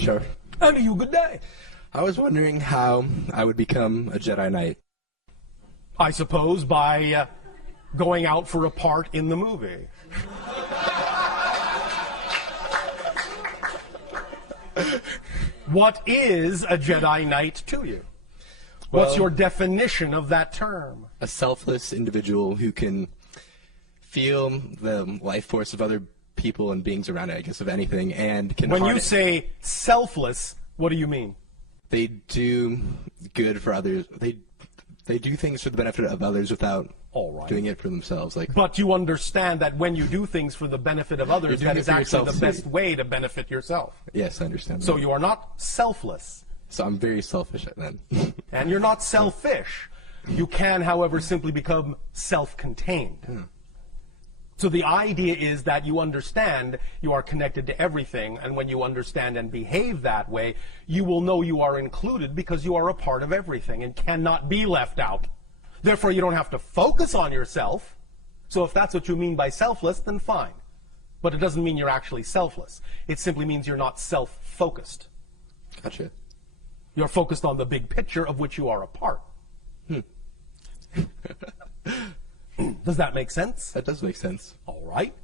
Sure. And to you, good day. I was wondering how I would become a Jedi Knight. I suppose by going out for a part in the movie. What is a Jedi Knight to you? What's your definition of that term? A selfless individual who can feel the life force of other people and beings around it, I guess, of anything, and can When you harness. say selfless, what do you mean? They do good for others. They do things for the benefit of others without doing it for themselves. But you understand that when you do things for the benefit of others, that is actually the best way to benefit yourself. Yes, I understand. So you are not selfless. So I'm very selfish then. And you're not selfish. You can, however, simply become self-contained. So the idea is that you understand you are connected to everything, and when you understand and behave that way, you will know you are included because you are a part of everything and cannot be left out. Therefore, you don't have to focus on yourself. So if that's what you mean by selfless, then fine. But it doesn't mean you're actually selfless. It simply means you're not self-focused. Gotcha. You're focused on the big picture of which you are a part. Does that make sense? That does make sense. All right.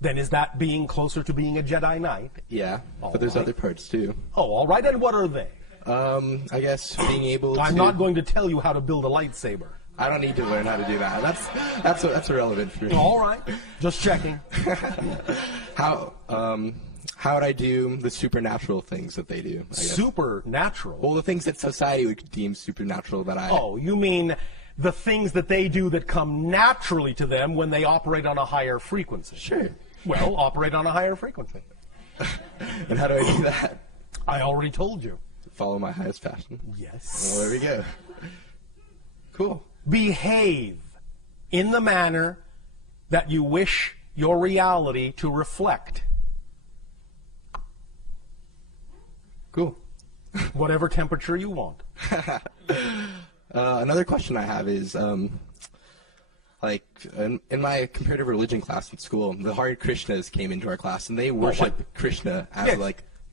Then is that being closer to being a Jedi Knight? Yeah, All but there's right. other parts too. Oh, all right. And what are they? I guess being able to... I'm not going to tell you how to build a lightsaber. I don't need to learn how to do that. That's irrelevant for me. All right. Just checking. How would I do the supernatural things that they do? I guess? Supernatural? Well, the things that society would deem supernatural that I... Oh, you mean the things that they do that come naturally to them when they operate on a higher frequency? Sure. Well, operate on a higher frequency. And how do I do that? I already told you. Follow my highest passion. Yes. Well, there we go. Cool. Behave in the manner that you wish your reality to reflect. Cool. Whatever temperature you want. Another question I have is, in my comparative religion class in school, the Hare Krishnas came into our class, and they worship Krishna as,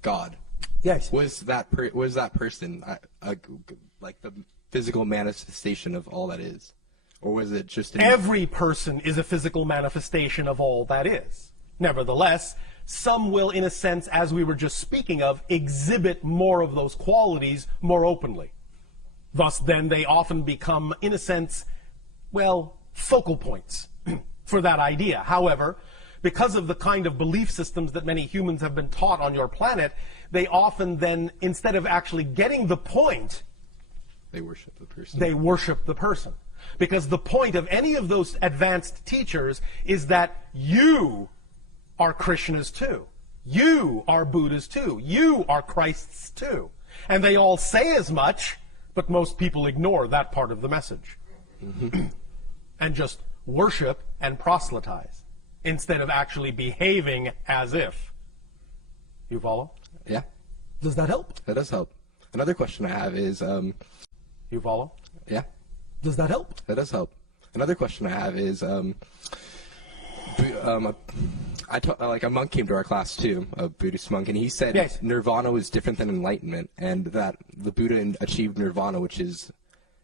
God. Yes. Was that person like the physical manifestation of all that is? Or was it just... Every person is a physical manifestation of all that is. Nevertheless, some will, in a sense, as we were just speaking of, exhibit more of those qualities more openly. Thus, then, they often become, in a sense, well, focal points for that idea. However, because of the kind of belief systems that many humans have been taught on your planet, they often then, instead of actually getting the point, they worship the person. They worship the person. Because the point of any of those advanced teachers is that you are Krishnas too. You are Buddhas too. You are Christs too. And they all say as much, but most people ignore that part of the message. And just worship and proselytize instead of actually behaving as if. You follow? Yeah. Does that help? That does help. Another question I have is... You follow? Yeah. Does that help? That does help. Another question I have is... a monk came to our class too, a Buddhist monk, and he said Nirvana was different than enlightenment, and that the Buddha achieved Nirvana, which is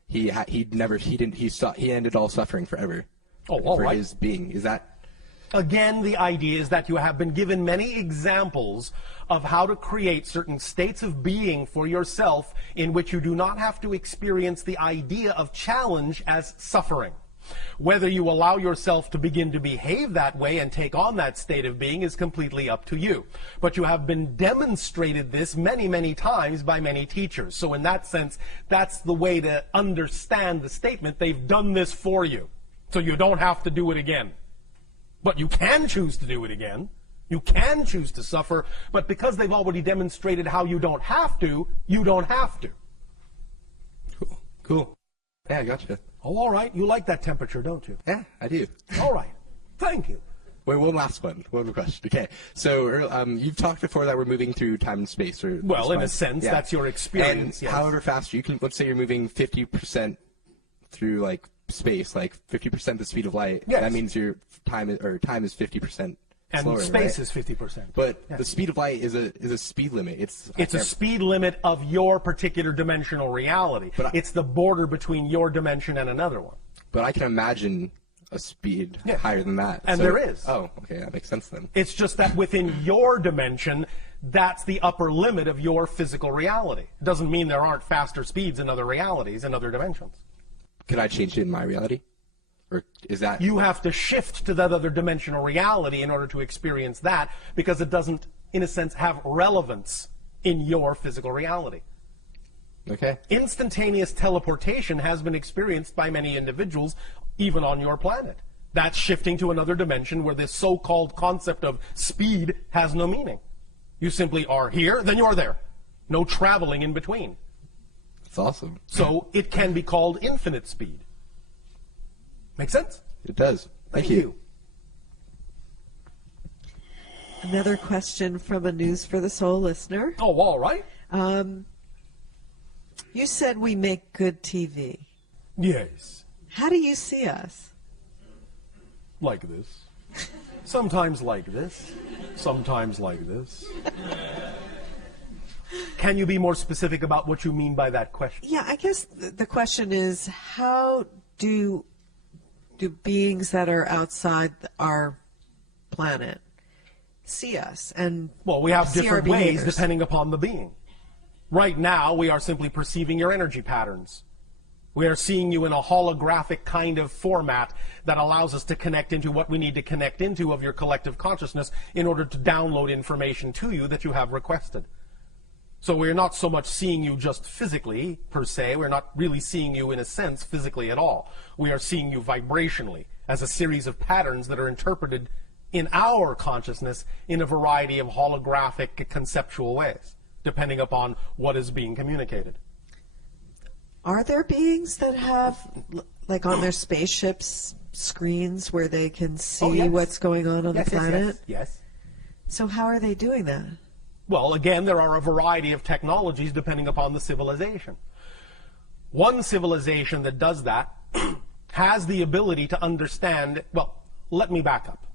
he ended all suffering forever. His being. Is that? Again, the idea is that you have been given many examples of how to create certain states of being for yourself in which you do not have to experience the idea of challenge as suffering. Whether you allow yourself to begin to behave that way and take on that state of being is completely up to you. But you have been demonstrated this many, many times by many teachers. So in that sense, that's the way to understand the statement. They've done this for you. So you don't have to do it again. But you can choose to do it again. You can choose to suffer. But because they've already demonstrated how you don't have to, you don't have to. Cool. Yeah, I gotcha. Oh, all right. You like that temperature, don't you? Yeah, I do. All right. Thank you. Wait, one last one. One more question. Okay. So you've talked before that we're moving through time and space. Well, in a sense, that's your experience. And however fast you can, let's say you're moving 50% through space, 50% the speed of light. Yes. That means your time is 50% And slowing, space right? is 50%. But the speed of light is a speed limit. It's a speed limit of your particular dimensional reality. But it's the border between your dimension and another one. But I can imagine a speed higher than that. And there is. Oh, okay, that makes sense then. It's just that within your dimension, that's the upper limit of your physical reality. It doesn't mean there aren't faster speeds in other realities, in other dimensions. Can I change it in my reality? Or is that... You have to shift to that other dimensional reality in order to experience that, because it doesn't, in a sense, have relevance in your physical reality. Okay. Instantaneous teleportation has been experienced by many individuals, even on your planet. That's shifting to another dimension where this so-called concept of speed has no meaning. You simply are here, then you're there. No traveling in between. That's awesome. So it can be called infinite speed. Make sense? It does. Thank you. Another question from a News for the Soul listener. Oh, all right. You said we make good TV. Yes. How do you see us? Like this. Sometimes like this. Sometimes like this. Can you be more specific about what you mean by that question? Yeah, I guess the question is, how do beings that are outside our planet see us? And well, we have see different our ways behaviors? depending upon the being. Right now, we are simply perceiving your energy patterns. We are seeing you in a holographic kind of format that allows us to connect into what we need to connect into of your collective consciousness in order to download information to you that you have requested. So we're not so much seeing you just physically, per se. We're not really seeing you, in a sense, physically at all. We are seeing you vibrationally as a series of patterns that are interpreted in our consciousness in a variety of holographic conceptual ways, depending upon what is being communicated. Are there beings that have, like on their spaceships, screens where they can see what's going on the planet? Yes. So how are they doing that? Well, again, there are a variety of technologies depending upon the civilization. One civilization that does that has the ability to understand, well, let me back up.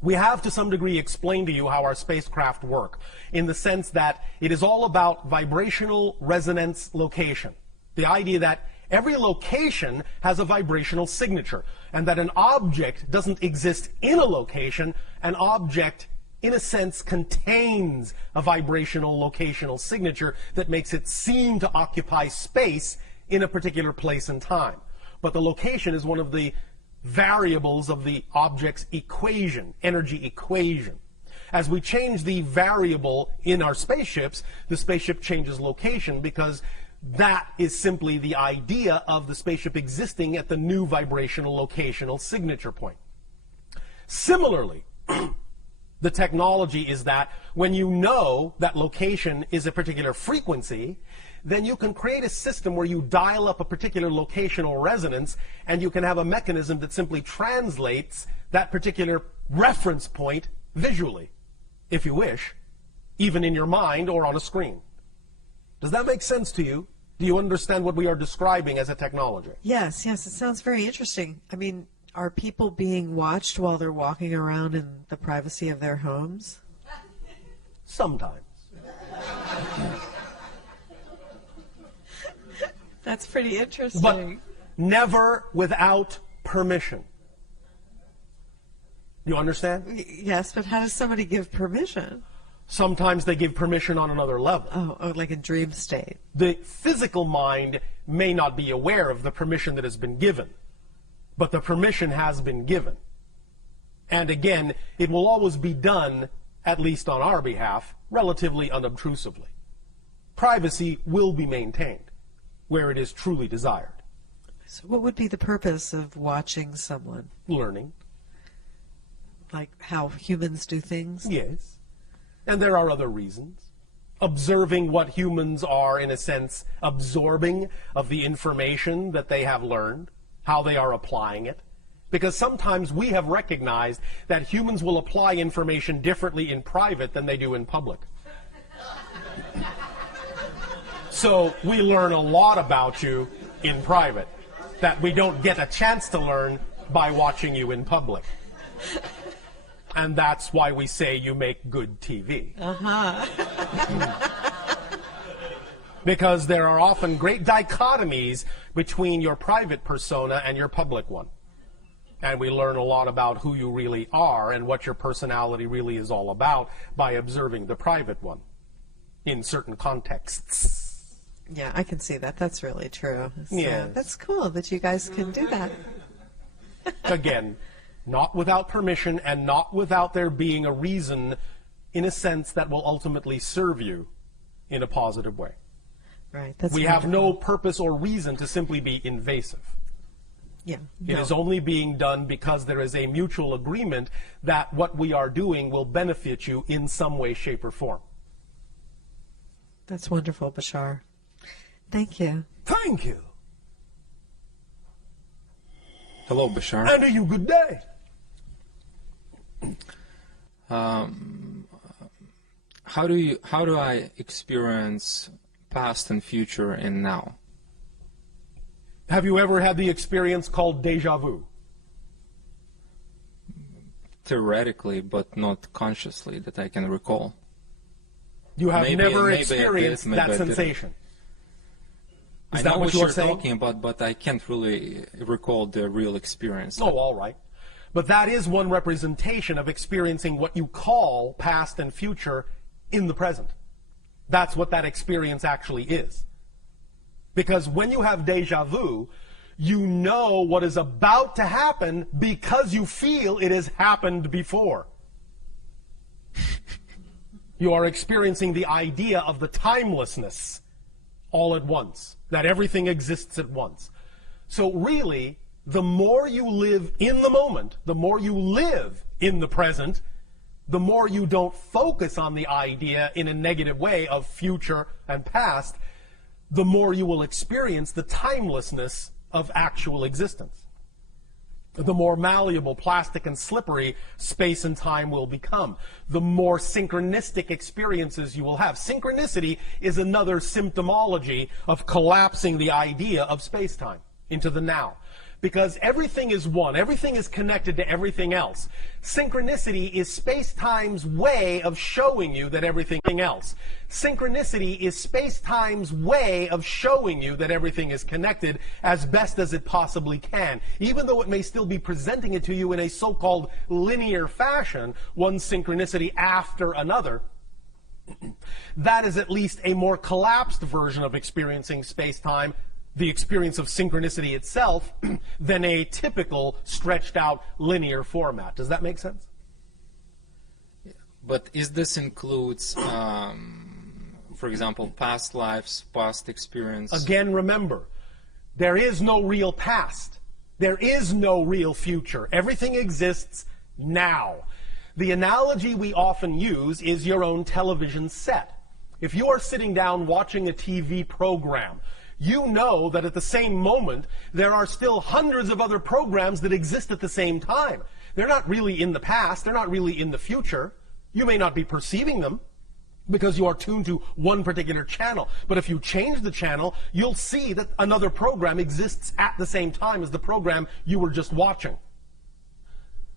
We have to some degree explained to you how our spacecraft work, in the sense that it is all about vibrational resonance location. The idea that every location has a vibrational signature, and that an object doesn't exist in a location. An object, in a sense, contains a vibrational locational signature that makes it seem to occupy space in a particular place and time. But the location is one of the variables of the object's equation, energy equation. As we change the variable in our spaceships, the spaceship changes location, because that is simply the idea of the spaceship existing at the new vibrational locational signature point. Similarly, the technology is that when you know that location is a particular frequency, then you can create a system where you dial up a particular locational resonance, and you can have a mechanism that simply translates that particular reference point visually, if you wish, even in your mind or on a screen. Does that make sense to you? Do you understand what we are describing as a technology? Yes, it sounds very interesting. I mean, are people being watched while they're walking around in the privacy of their homes? Sometimes. That's pretty interesting. But never without permission. You understand? Yes, but how does somebody give permission? Sometimes they give permission on another level. Oh, like a dream state. The physical mind may not be aware of the permission that has been given, but the permission has been given. And again, it will always be done, at least on our behalf, relatively unobtrusively. Privacy will be maintained where it is truly desired. So what would be the purpose of watching someone? Learning. Like how humans do things? Yes. And there are other reasons. Observing what humans are, in a sense, absorbing of the information that they have learned, how they are applying it. Because sometimes we have recognized that humans will apply information differently in private than they do in public. So we learn a lot about you in private that we don't get a chance to learn by watching you in public. And that's why we say you make good TV. Because there are often great dichotomies between your private persona and your public one. And we learn a lot about who you really are and what your personality really is all about by observing the private one in certain contexts. Yeah, I can see that. That's really true. So Yes. That's cool that you guys can do that. Again, not without permission and not without there being a reason, in a sense, that will ultimately serve you in a positive way. Right. That's We have no wonderful. purpose or reason to simply be invasive. Yeah. It no. is only being done because there is a mutual agreement that what we are doing will benefit you in some way, shape, or form. That's wonderful, Bashar. Thank you. Thank you. Hello, Bashar. And a good day. How do I experience past and future and now? Have you ever had the experience called deja vu? Theoretically, but not consciously that I can recall. You have never maybe I did, experienced maybe that I didn't. sensation. I Is know that what you're you're saying? talking about, but I can't really recall the real experience. Oh, all right. But that is one representation of experiencing what you call past and future in the present. That's what that experience actually is. Because when you have deja vu, you know what is about to happen because you feel it has happened before. You are experiencing the idea of the timelessness all at once, that everything exists at once. So really, the more you live in the moment, the more you live in the present, the more you don't focus on the idea in a negative way of future and past, the more you will experience the timelessness of actual existence. The more malleable, plastic, and slippery space and time will become. The more synchronistic experiences you will have. Synchronicity is another symptomology of collapsing the idea of space-time into the now. Because everything is one. Everything is connected to everything else. Synchronicity is space-time's way of showing you that everything else. Synchronicity is space-time's way of showing you that everything is connected as best as it possibly can. Even though it may still be presenting it to you in a so-called linear fashion, one synchronicity after another, that is at least a more collapsed version of experiencing space-time, the experience of synchronicity itself, than a typical stretched out linear format. Does that make sense? But is this includes, for example, past lives, past experience? Again, remember, there is no real past. There is no real future. Everything exists now. The analogy we often use is your own television set. If you are sitting down watching a TV program, you know that at the same moment, there are still hundreds of other programs that exist at the same time. They're not really in the past. They're not really in the future. You may not be perceiving them because you are tuned to one particular channel. But if you change the channel, you'll see that another program exists at the same time as the program you were just watching.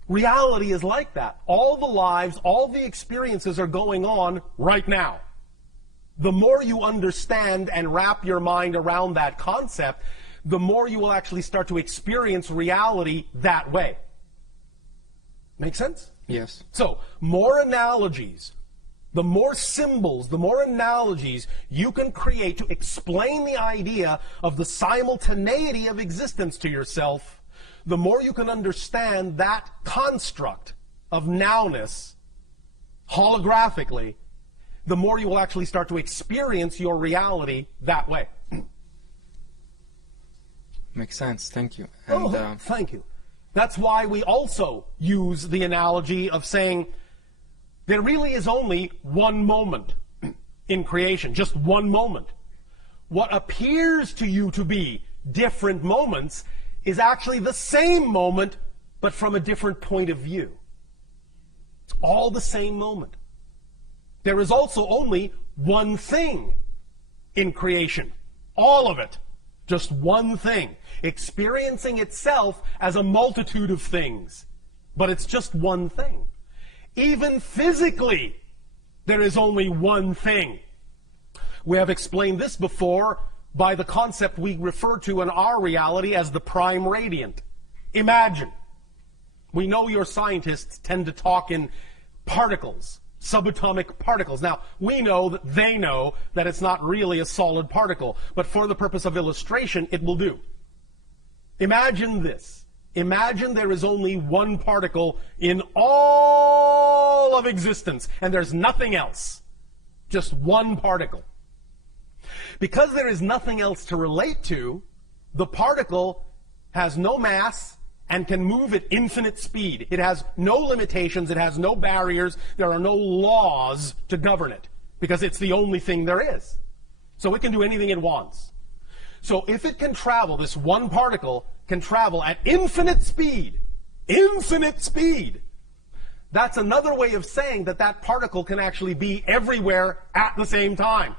Reality is like that. All the lives, all the experiences are going on right now. The more you understand and wrap your mind around that concept, the more you will actually start to experience reality that way. Make sense? Yes. So, more analogies, the more symbols, the more analogies you can create to explain the idea of the simultaneity of existence to yourself, the more you can understand that construct of nowness holographically, the more you will actually start to experience your reality that way. Makes sense. Thank you. And, thank you. That's why we also use the analogy of saying there really is only one moment in creation, just one moment. What appears to you to be different moments is actually the same moment, but from a different point of view. It's all the same moment. There is also only one thing in creation. All of it. Just one thing. Experiencing itself as a multitude of things. But it's just one thing. Even physically, there is only one thing. We have explained this before by the concept we refer to in our reality as the prime radiant. Imagine. We know your scientists tend to talk in particles, subatomic particles. Now, we know that they know that it's not really a solid particle, but for the purpose of illustration, it will do. Imagine this. Imagine there is only one particle in all of existence, and there's nothing else. Just one particle. Because there is nothing else to relate to, the particle has no mass and can move at infinite speed. It has no limitations, it has no barriers, there are no laws to govern it, because it's the only thing there is. So it can do anything it wants. So if it can travel, this one particle can travel at infinite speed, that's another way of saying that that particle can actually be everywhere at the same time.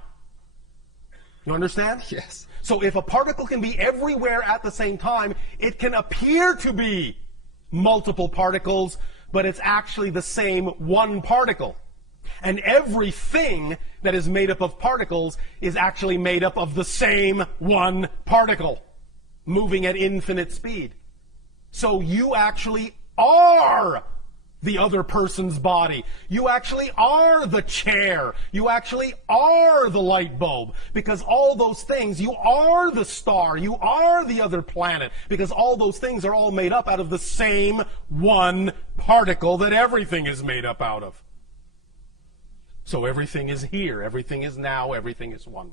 You understand? Yes. So if a particle can be everywhere at the same time, it can appear to be multiple particles, but it's actually the same one particle. And everything that is made up of particles is actually made up of the same one particle, moving at infinite speed. So you actually are the other person's body. You actually are the chair. You actually are the light bulb. Because all those things, you are the star. You are the other planet. Because all those things are all made up out of the same one particle that everything is made up out of. So everything is here. Everything is now. Everything is one.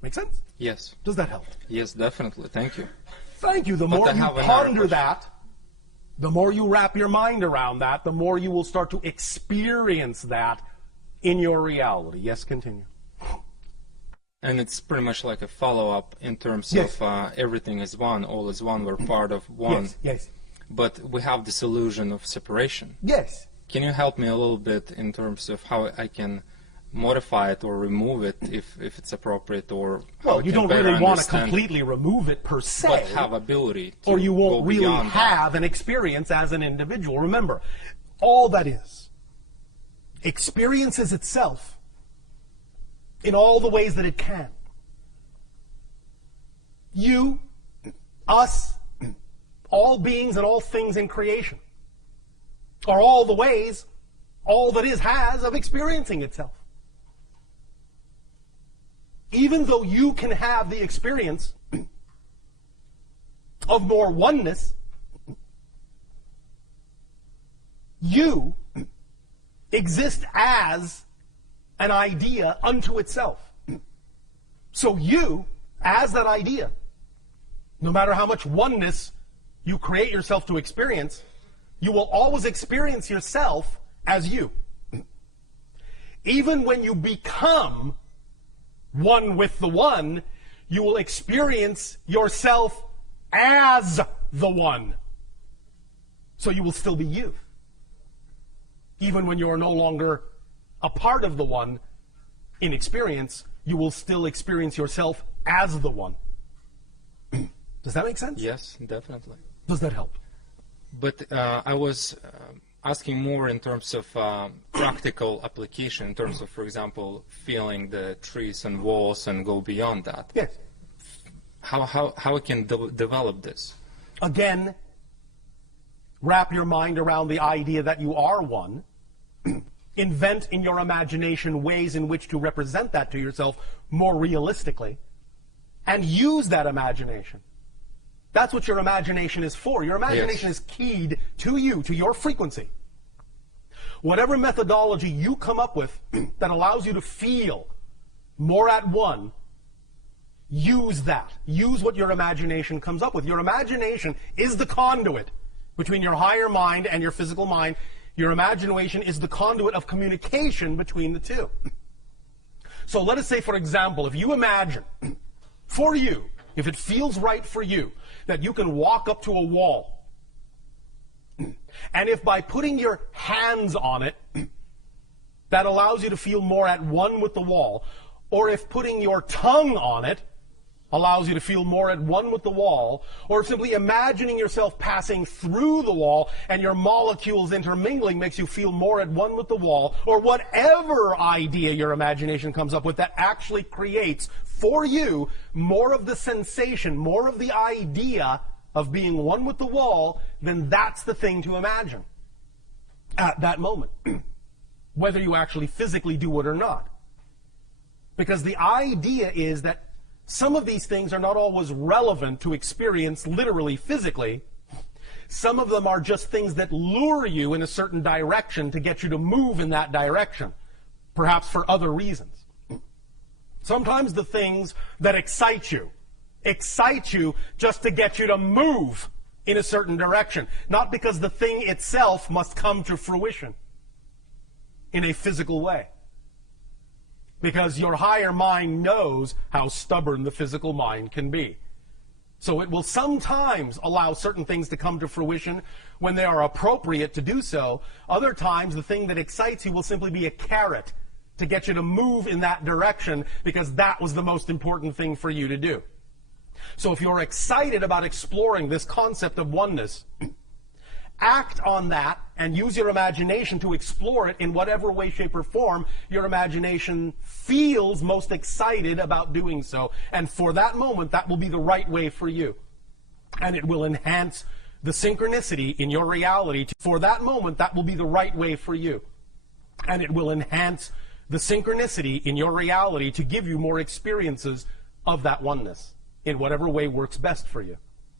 Make sense? Yes. Does that help? Yes, definitely. Thank you. Thank you. The more you ponder that, the more you wrap your mind around that, the more you will start to experience that in your reality. Yes, continue. And it's pretty much like a follow-up in terms Yes. of everything is one, all is one, we're part of one. Yes. But we have this illusion of separation. Yes. Can you help me a little bit in terms of how I can modify it or remove it if it's appropriate, or how Well, I you can don't better really want to understand it, completely remove it per se. but have ability to or you won't go really beyond that. have an experience as an individual. Remember, all that is experiences itself in all the ways that it can. You, us, all beings and all things in creation are all the ways all that is has of experiencing itself. Even though you can have the experience of more oneness, you exist as an idea unto itself. So you, as that idea, no matter how much oneness you create yourself to experience, you will always experience yourself as you. Even when you become one with the one, you will experience yourself as the one. So you will still be you. Even when you are no longer a part of the one in experience, you will still experience yourself as the one. Does that make sense? Yes, definitely. Does that help? But I was asking more in terms of practical application, in terms of, for example, feeling the trees and walls and go beyond that. Yes. How I can develop this? Again, wrap your mind around the idea that you are one. Invent in your imagination ways in which to represent that to yourself more realistically. And use that imagination. That's what your imagination is for. Your imagination is keyed to you, to your frequency. Whatever methodology you come up with that allows you to feel more at one, use that. Use what your imagination comes up with. Your imagination is the conduit between your higher mind and your physical mind. Your imagination is the conduit of communication between the two. So let us say, for example, if you imagine, for you, if it feels right for you, that you can walk up to a wall, and if by putting your hands on it, that allows you to feel more at one with the wall, or if putting your tongue on it allows you to feel more at one with the wall, or simply imagining yourself passing through the wall and your molecules intermingling makes you feel more at one with the wall, or whatever idea your imagination comes up with that actually creates for you more of the sensation, more of the idea of being one with the wall, then that's the thing to imagine at that moment, whether you actually physically do it or not. Because the idea is that some of these things are not always relevant to experience literally physically. Some of them are just things that lure you in a certain direction to get you to move in that direction, perhaps for other reasons. Sometimes the things that excite you just to get you to move in a certain direction, not because the thing itself must come to fruition in a physical way. Because your higher mind knows how stubborn the physical mind can be. So it will sometimes allow certain things to come to fruition when they are appropriate to do so. Other times, the thing that excites you will simply be a carrot to get you to move in that direction because that was the most important thing for you to do. So if you're excited about exploring this concept of oneness, act on that and use your imagination to explore it in whatever way, shape, or form your imagination feels most excited about doing so. And for that moment, that will be the right way for you. And it will enhance the synchronicity in your reality. For that moment, that will be the right way for you. And it will enhance the synchronicity in your reality to give you more experiences of that oneness in whatever way works best for you.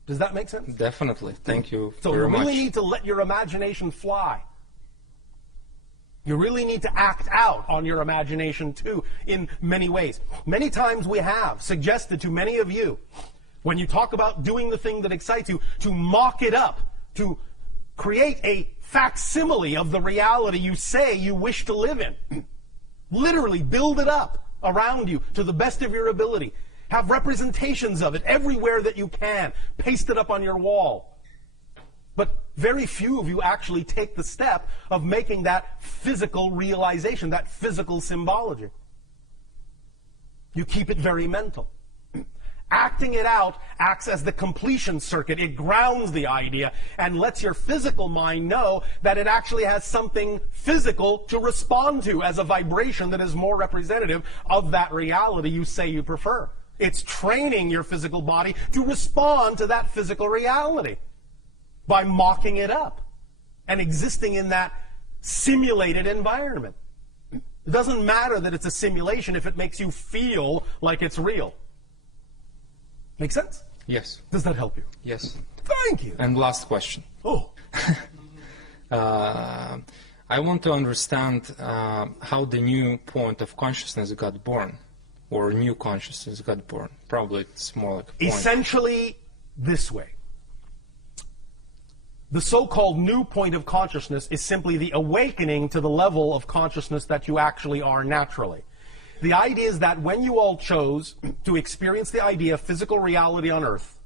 Does that make sense? Definitely. Thank you so very much. So you really need to let your imagination fly. You really need to act out on your imagination too in many ways. Many times we have suggested to many of you, when you talk about doing the thing that excites you, to mock it up, to create a facsimile of the reality you say you wish to live in. Literally build it up around you to the best of your ability. Have representations of it everywhere that you can. Paste it up on your wall. But very few of you actually take the step of making that physical realization, that physical symbology. You keep it very mental. Acting it out acts as the completion circuit. It grounds the idea and lets your physical mind know that it actually has something physical to respond to as a vibration that is more representative of that reality you say you prefer. It's training your physical body to respond to that physical reality by mocking it up and existing in that simulated environment. It doesn't matter that it's a simulation if it makes you feel like it's real. Make sense? Yes. Does that help you? Yes. Thank you. And last question. Oh. I want to understand how the new point of consciousness got born. Or new consciousness got born. Probably it's more like a point. Essentially this way. The so-called new point of consciousness is simply the awakening to the level of consciousness that you actually are naturally. The idea is that when you all chose to experience the idea of physical reality on Earth,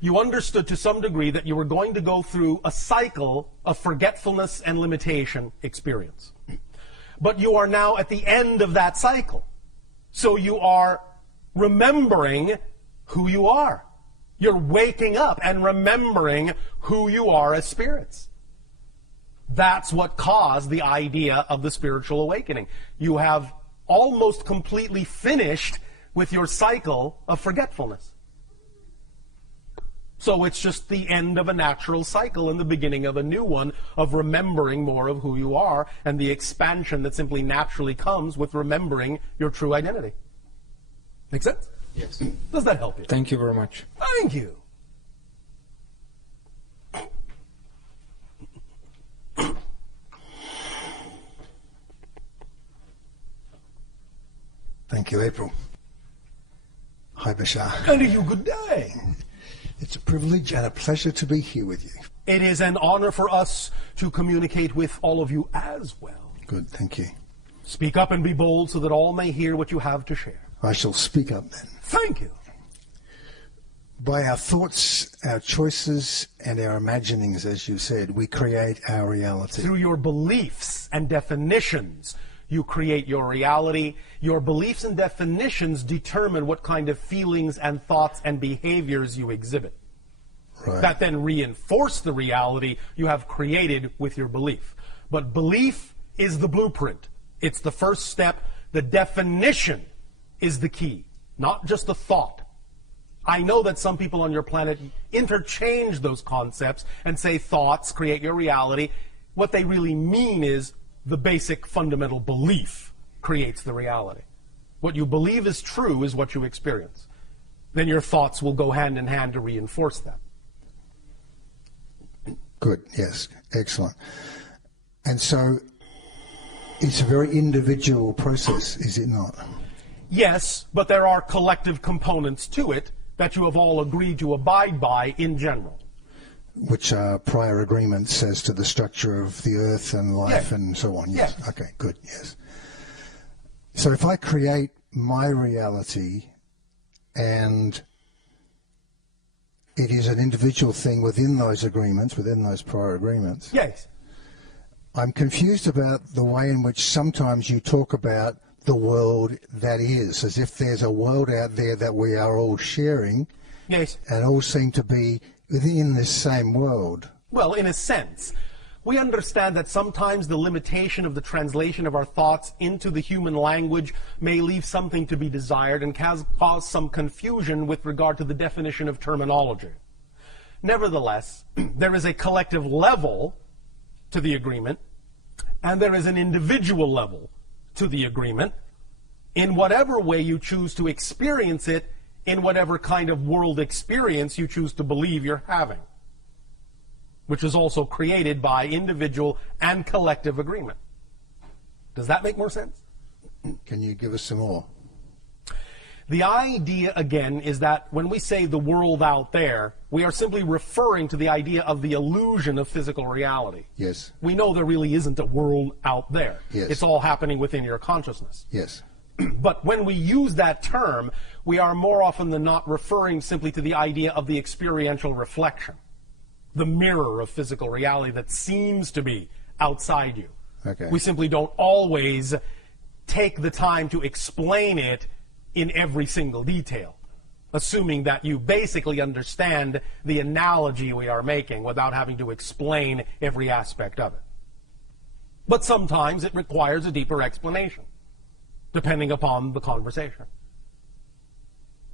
you understood to some degree that you were going to go through a cycle of forgetfulness and limitation experience. But you are now at the end of that cycle. So you are remembering who you are. You're waking up and remembering who you are as spirits. That's what caused the idea of the spiritual awakening. You have almost completely finished with your cycle of forgetfulness. So it's just the end of a natural cycle and the beginning of a new one of remembering more of who you are and the expansion that simply naturally comes with remembering your true identity. Make sense? Yes. Does that help you? Thank you very much. Thank you. Thank you, April. Hi, Bashar. And to you, good day. It's a privilege and a pleasure to be here with you. It is an honor for us to communicate with all of you as well. Good, thank you. Speak up and be bold so that all may hear what you have to share. I shall speak up then. Thank you. By our thoughts, our choices, and our imaginings, as you said, we create our reality. Through your beliefs and definitions, You create your reality. Your beliefs and definitions determine what kind of feelings and thoughts and behaviors you exhibit. Right. That then reinforce the reality you have created with your belief. But belief is the blueprint. It's the first step. The definition is the key, not just the thought. I know that some people on your planet interchange those concepts and say thoughts create your reality. What they really mean is the basic fundamental belief creates the reality. What you believe is true is what you experience. Then your thoughts will go hand in hand to reinforce that. Good, yes, excellent. And so it's a very individual process, is it not? Yes, but there are collective components to it that you have all agreed to abide by in general. Which are prior agreements as to the structure of the earth and life, yeah, and so on. Yes. Yeah. Okay, good, yes. So if I create my reality and it is an individual thing within those agreements, within those prior agreements. Yes. I'm confused about the way in which sometimes you talk about the world that is, as if there's a world out there that we are all sharing. Yes. And all seem to be within this same world. Well, in a sense. We understand that sometimes the limitation of the translation of our thoughts into the human language may leave something to be desired and cause some confusion with regard to the definition of terminology. Nevertheless, there is a collective level to the agreement, and there is an individual level to the agreement, in whatever way you choose to experience it, in whatever kind of world experience you choose to believe you're having, which is also created by individual and collective agreement. Does that make more sense? Can you give us some more? The idea, again, is that when we say the world out there, we are simply referring to the idea of the illusion of physical reality. Yes. We know there really isn't a world out there. Yes. It's all happening within your consciousness. Yes. But when we use that term, we are more often than not referring simply to the idea of the experiential reflection, the mirror of physical reality that seems to be outside you. Okay. We simply don't always take the time to explain it in every single detail, assuming that you basically understand the analogy we are making without having to explain every aspect of it. But sometimes it requires a deeper explanation, depending upon the conversation.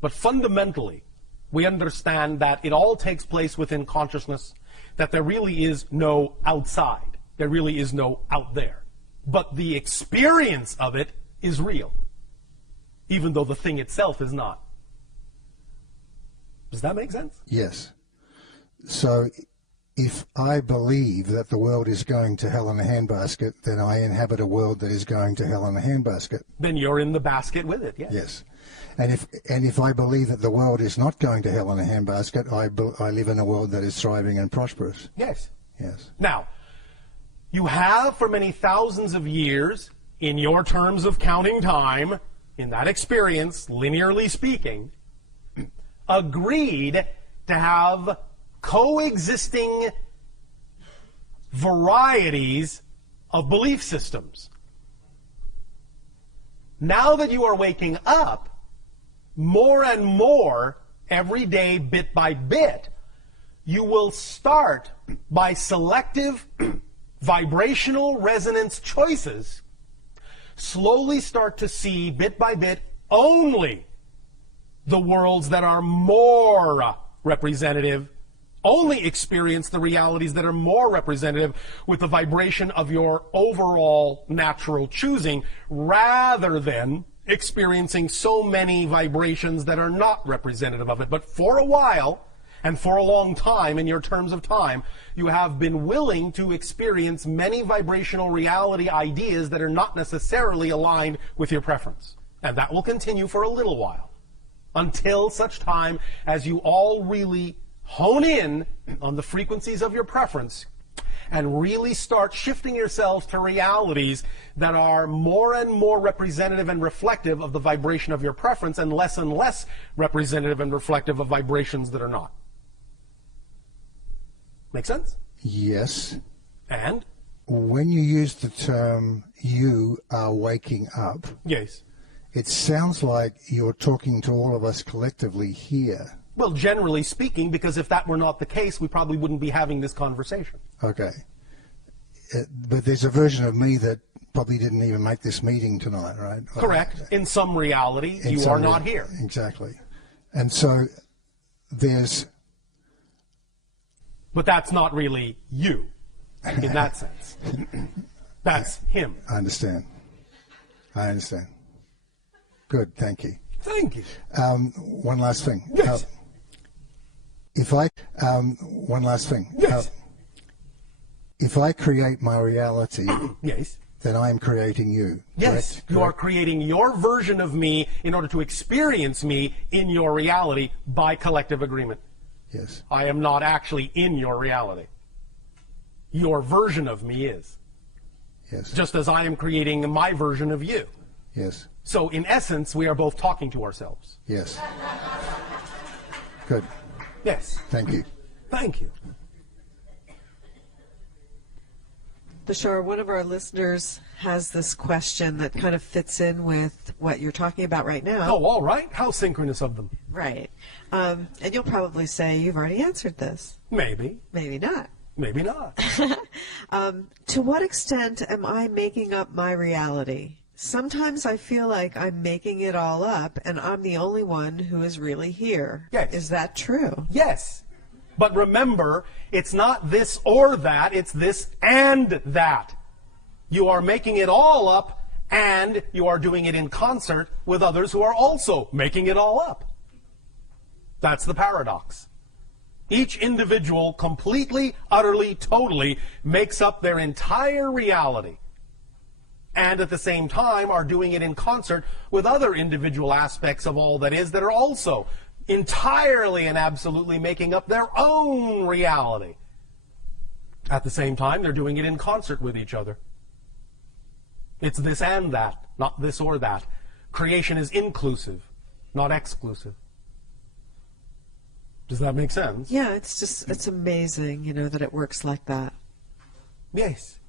But fundamentally, we understand that it all takes place within consciousness, that there really is no outside. There really is no out there. But the experience of it is real, even though the thing itself is not. Does that make sense? Yes. So if I believe that the world is going to hell in a handbasket, then I inhabit a world that is going to hell in a handbasket. Then you're in the basket with it, yes. Yes. And if I believe that the world is not going to hell in a handbasket, I live in a world that is thriving and prosperous. Yes. Yes. Now, you have for many thousands of years, in your terms of counting time, in that experience, linearly speaking, agreed to have coexisting varieties of belief systems. Now that you are waking up, more and more, every day, bit by bit, you will start by selective vibrational resonance choices, slowly start to see, bit by bit, only the worlds that are more representative, only experience the realities that are more representative with the vibration of your overall natural choosing, rather than experiencing so many vibrations that are not representative of it. But for a while, and for a long time, in your terms of time, you have been willing to experience many vibrational reality ideas that are not necessarily aligned with your preference. And that will continue for a little while, until such time as you all really hone in on the frequencies of your preference and really start shifting yourselves to realities that are more and more representative and reflective of the vibration of your preference, and less representative and reflective of vibrations that are not. Make sense? Yes. And when you use the term "you are waking up," Yes. it sounds like you're talking to all of us collectively here. Well, generally speaking, because if that were not the case, we probably wouldn't be having this conversation. Okay. But there's a version of me that probably didn't even make this meeting tonight, right? Correct. In some reality, you are not here. Exactly. And so there's... But that's not really you, in that sense. That's him. I understand. Good, thank you. Thank you. One last thing. Yes. One last thing. Yes. If I create my reality, Yes. then I am creating you. Yes, Correct? you are creating your version of me in order to experience me in your reality by collective agreement. Yes. I am not actually in your reality. Your version of me is. Yes. Just as I am creating my version of you. Yes. So in essence, we are both talking to ourselves. Yes. Good. Yes. Thank you. Thank you. Bashar, one of our listeners has this question that kind of fits in with what you're talking about right now. Oh, all right. How synchronous of them. Right. And you'll probably say you've already answered this. Maybe. Maybe not. Maybe not. To what extent am I making up my reality? Sometimes I feel like I'm making it all up and I'm the only one who is really here. Yes. Is that true? Yes. But remember, it's not this or that, it's this and that. You are making it all up and you are doing it in concert with others who are also making it all up. That's the paradox. Each individual completely, utterly, totally makes up their entire reality. And at the same time are doing it in concert with other individual aspects of all that is that are also entirely and absolutely making up their own reality. At the same time, they're doing it in concert with each other. It's this and that, not this or that. Creation is inclusive, not exclusive. Does that make sense? Yeah, it's amazing, that it works like that. Yes.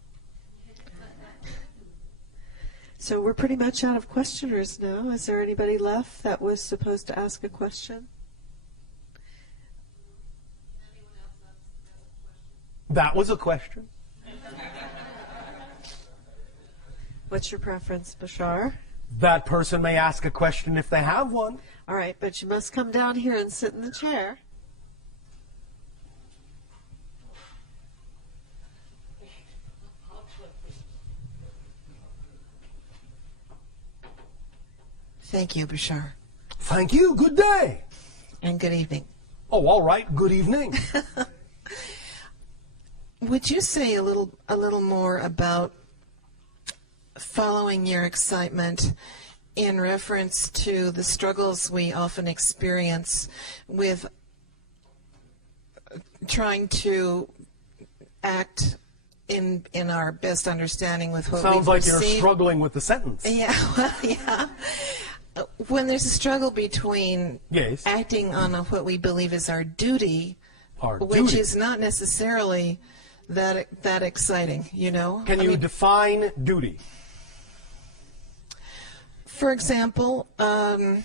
So we're pretty much out of questioners now. Is there anybody left that was supposed to ask a question? That was a question. What's your preference, Bashar? That person may ask a question if they have one. All right, but you must come down here and sit in the chair. Thank you, Bashar. Thank you. Good day. And good evening. Oh, all right. Good evening. Would you say a little more about following your excitement in reference to the struggles we often experience with trying to act in our best understanding with what we perceive? Sounds like you're struggling with the sentence. Yeah, well, yeah. When there's a struggle between Yes. acting on what we believe is our duty, which duty. is not necessarily that exciting, Can you define duty? For example,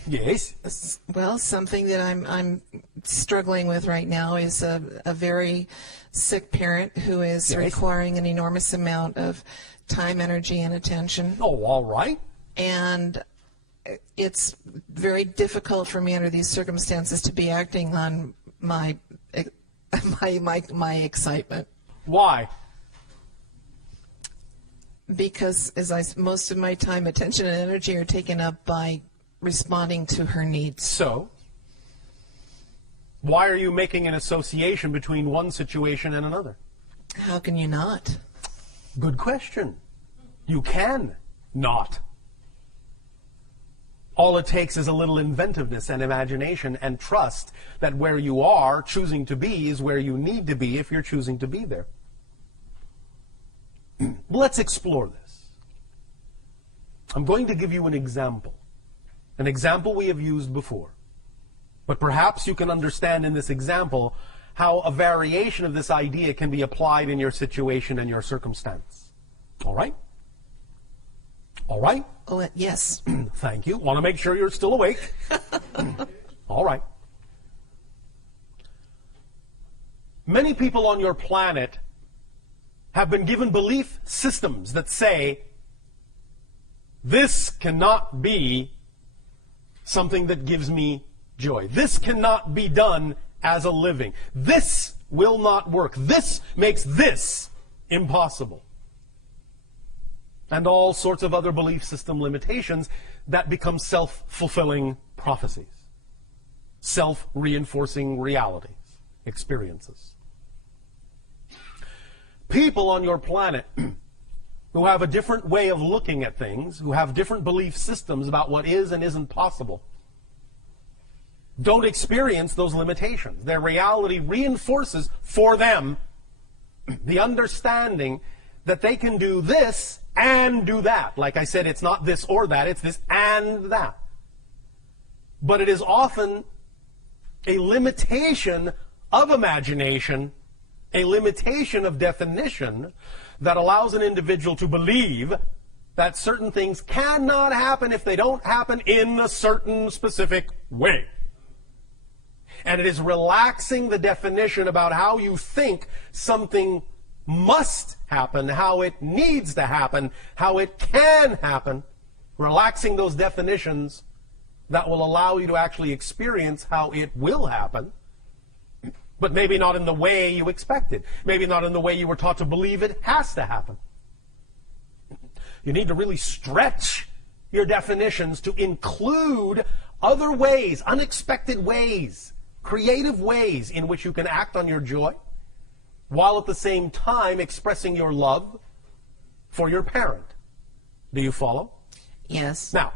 Yes. well, something that I'm struggling with right now is a very sick parent who is Yes. requiring an enormous amount of time, energy, and attention. Oh, all right. And it's very difficult for me under these circumstances to be acting on my excitement. Why? Because most of my time, attention, and energy are taken up by responding to her needs. So, why are you making an association between one situation and another? How can you not? Good question. You can not. All it takes is a little inventiveness and imagination and trust that where you are choosing to be is where you need to be if you're choosing to be there. Let's explore this. I'm going to give you an example we have used before. But perhaps you can understand in this example how a variation of this idea can be applied in your situation and your circumstance. All right? All right? Oh, yes. Thank you. Want to make sure you're still awake. All right. Many people on your planet have been given belief systems that say, this cannot be something that gives me joy. This cannot be done as a living. This will not work. This makes this impossible. And all sorts of other belief system limitations that become self-fulfilling prophecies, self-reinforcing realities, experiences. People on your planet who have a different way of looking at things, who have different belief systems about what is and isn't possible, don't experience those limitations. Their reality reinforces for them the understanding that they can do this and do that. Like I said, it's not this or that, it's this and that. But it is often a limitation of imagination, a limitation of definition that allows an individual to believe that certain things cannot happen if they don't happen in a certain specific way. And it is relaxing the definition about how you think something must happen, how it needs to happen, how it can happen, relaxing those definitions that will allow you to actually experience how it will happen, but maybe not in the way you expected, maybe not in the way you were taught to believe it has to happen. You need to really stretch your definitions to include other ways, unexpected ways, creative ways in which you can act on your joy, while at the same time expressing your love for your parent. Do you follow? Yes. Now,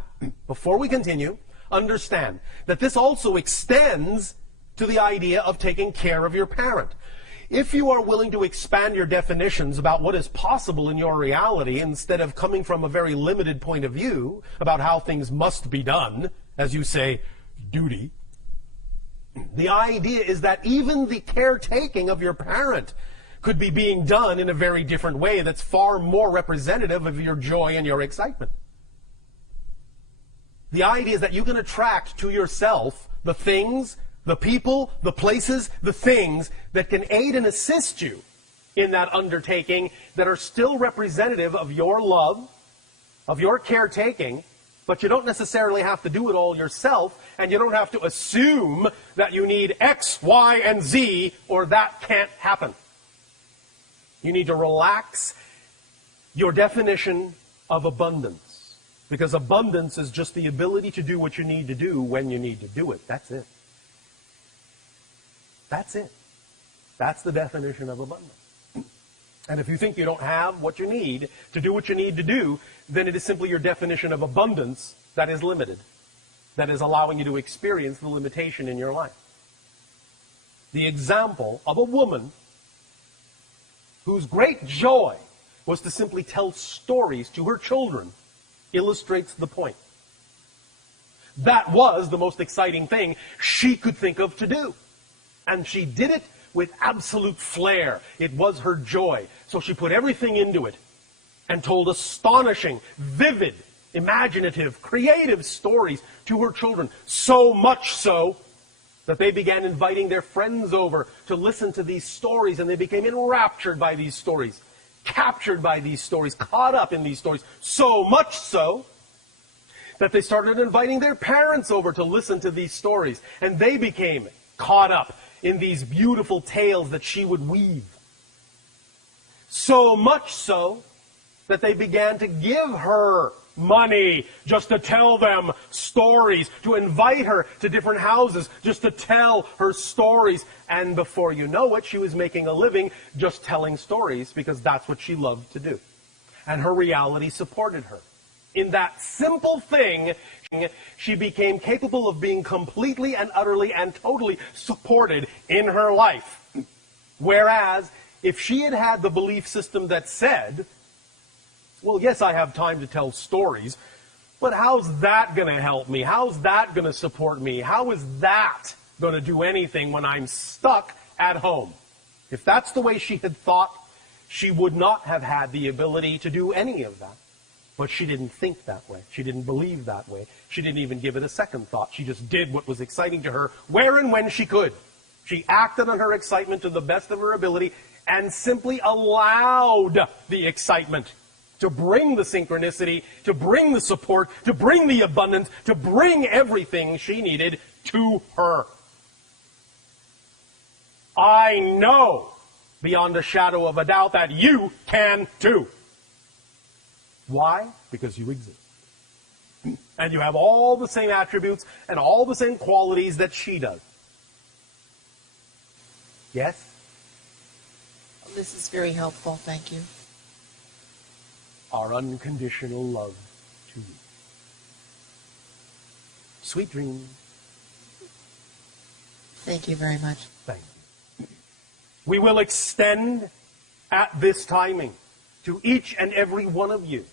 before we continue, understand that this also extends to the idea of taking care of your parent. If you are willing to expand your definitions about what is possible in your reality instead of coming from a very limited point of view about how things must be done, as you say, duty, the idea is that even the caretaking of your parent could be being done in a very different way that's far more representative of your joy and your excitement. The idea is that you can attract to yourself the things, the people, the places, the things that can aid and assist you in that undertaking that are still representative of your love, of your caretaking, but you don't necessarily have to do it all yourself, and you don't have to assume that you need X, Y, and Z, or that can't happen. You need to relax your definition of abundance, because abundance is just the ability to do what you need to do when you need to do it. That's it. That's it. That's the definition of abundance. And if you think you don't have what you need to do what you need to do, then it is simply your definition of abundance that is limited, that is allowing you to experience the limitation in your life. The example of a woman whose great joy was to simply tell stories to her children illustrates the point. That was the most exciting thing she could think of to do. And she did it with absolute flair. It was her joy. So she put everything into it and told astonishing, vivid, imaginative, creative stories to her children. So much so that they began inviting their friends over to listen to these stories, and they became enraptured by these stories, captured by these stories, caught up in these stories. So much so that they started inviting their parents over to listen to these stories, and they became caught up in these beautiful tales that she would weave. So much so that they began to give her money just to tell them stories, to invite her to different houses just to tell her stories. And before you know it, she was making a living just telling stories because that's what she loved to do. And her reality supported her. In that simple thing, she became capable of being completely and utterly and totally supported in her life. Whereas, if she had had the belief system that said, well, yes, I have time to tell stories, but how's that going to help me? How's that going to support me? How is that going to do anything when I'm stuck at home. If that's the way she had thought, she would not have had the ability to do any of that. But she didn't think that way. She didn't believe that way. She didn't even give it a second thought. She just did what was exciting to her, where and when she could. She acted on her excitement to the best of her ability and simply allowed the excitement to bring the synchronicity, to bring the support, to bring the abundance, to bring everything she needed to her. I know beyond a shadow of a doubt that you can too. Why? Because you exist. And you have all the same attributes and all the same qualities that she does. Yes? This is very helpful. Thank you. Our unconditional love to you. Sweet dreams. Thank you very much. Thank you. We will extend at this timing to each and every one of you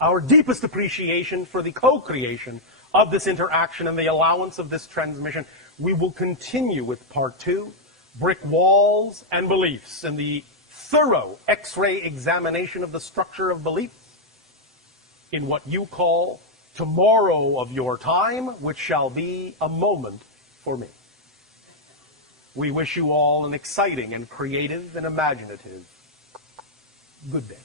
our deepest appreciation for the co-creation of this interaction and the allowance of this transmission. We will continue with part 2, brick walls and beliefs, and the thorough X-ray examination of the structure of beliefs in what you call tomorrow of your time, which shall be a moment for me. We wish you all an exciting and creative and imaginative good day.